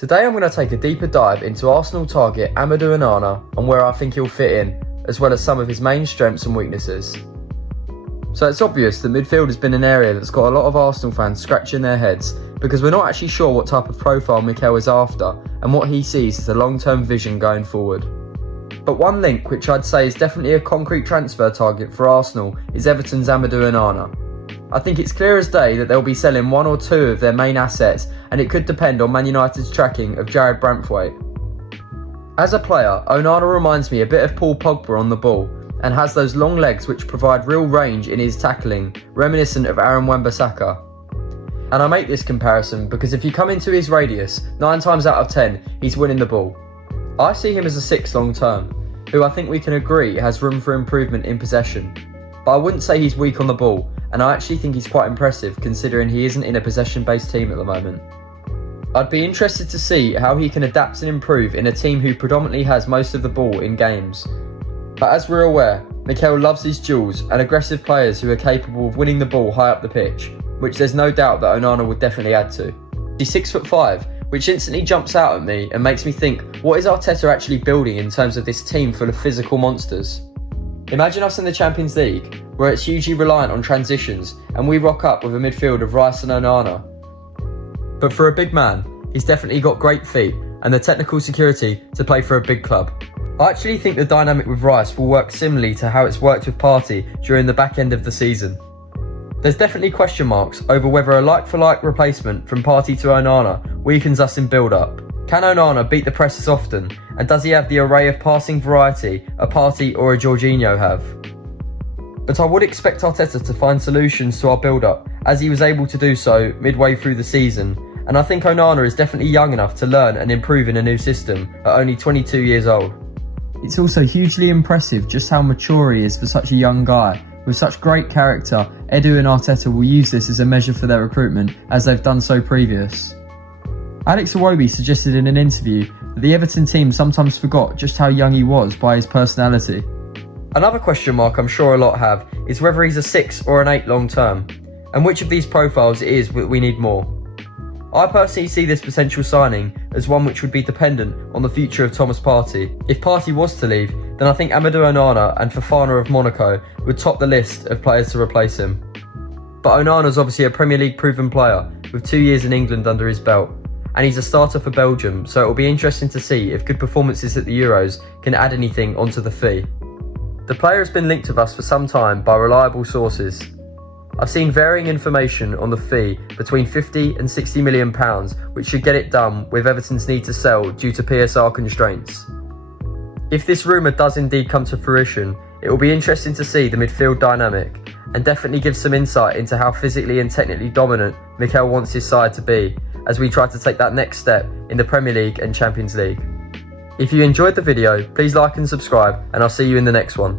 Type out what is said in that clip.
Today I'm going to take a deeper dive into Arsenal target Amadou Onana and where I think he'll fit in, as well as some of his main strengths and weaknesses. So it's obvious that midfield has been an area that's got a lot of Arsenal fans scratching their heads because we're not actually sure what type of profile Mikel is after and what he sees as a long-term vision going forward. But one link which I'd say is definitely a concrete transfer target for Arsenal is Everton's Amadou Onana. I think it's clear as day that they'll be selling one or two of their main assets, and it could depend on Man United's tracking of Jared Branthwaite. As a player, Onana reminds me a bit of Paul Pogba on the ball, and has those long legs which provide real range in his tackling, reminiscent of Aaron Wan-Bissaka. And I make this comparison because if you come into his radius, 9 times out of 10, he's winning the ball. I see him as a 6 long term, who I think we can agree has room for improvement in possession. But I wouldn't say he's weak on the ball, and I actually think he's quite impressive considering he isn't in a possession-based team at the moment. I'd be interested to see how he can adapt and improve in a team who predominantly has most of the ball in games. But as we're aware, Mikel loves his duels and aggressive players who are capable of winning the ball high up the pitch, which there's no doubt that Onana would definitely add to. He's 6'5", which instantly jumps out at me and makes me think, what is Arteta actually building in terms of this team full of physical monsters? Imagine us in the Champions League, where it's hugely reliant on transitions, and we rock up with a midfield of Rice and Onana. But for a big man, he's definitely got great feet and the technical security to play for a big club. I actually think the dynamic with Rice will work similarly to how it's worked with Partey during the back end of the season. There's definitely question marks over whether a like-for-like replacement from Partey to Onana weakens us in build-up. Can Onana beat the press as often, and does he have the array of passing variety a Partey or a Jorginho have? But I would expect Arteta to find solutions to our build-up, as he was able to do so midway through the season, and I think Onana is definitely young enough to learn and improve in a new system at only 22 years old. It's also hugely impressive just how mature he is for such a young guy. With such great character, Edu and Arteta will use this as a measure for their recruitment, as they've done so previous. Alex Iwobi suggested in an interview that the Everton team sometimes forgot just how young he was by his personality. Another question mark I'm sure a lot have is whether he's a 6 or an 8 long term, and which of these profiles it is that we need more. I personally see this potential signing as one which would be dependent on the future of Thomas Partey. If Partey was to leave, then I think Amadou Onana and Fofana of Monaco would top the list of players to replace him. But Onana's obviously a Premier League proven player with 2 years in England under his belt, and he's a starter for Belgium, so it will be interesting to see if good performances at the Euros can add anything onto the fee. The player has been linked with us for some time by reliable sources. I've seen varying information on the fee between £50 and £60 million, which should get it done with Everton's need to sell due to PSR constraints. If this rumour does indeed come to fruition, it will be interesting to see the midfield dynamic and definitely give some insight into how physically and technically dominant Mikel wants his side to be as we try to take that next step in the Premier League and Champions League. If you enjoyed the video, please like and subscribe, and I'll see you in the next one.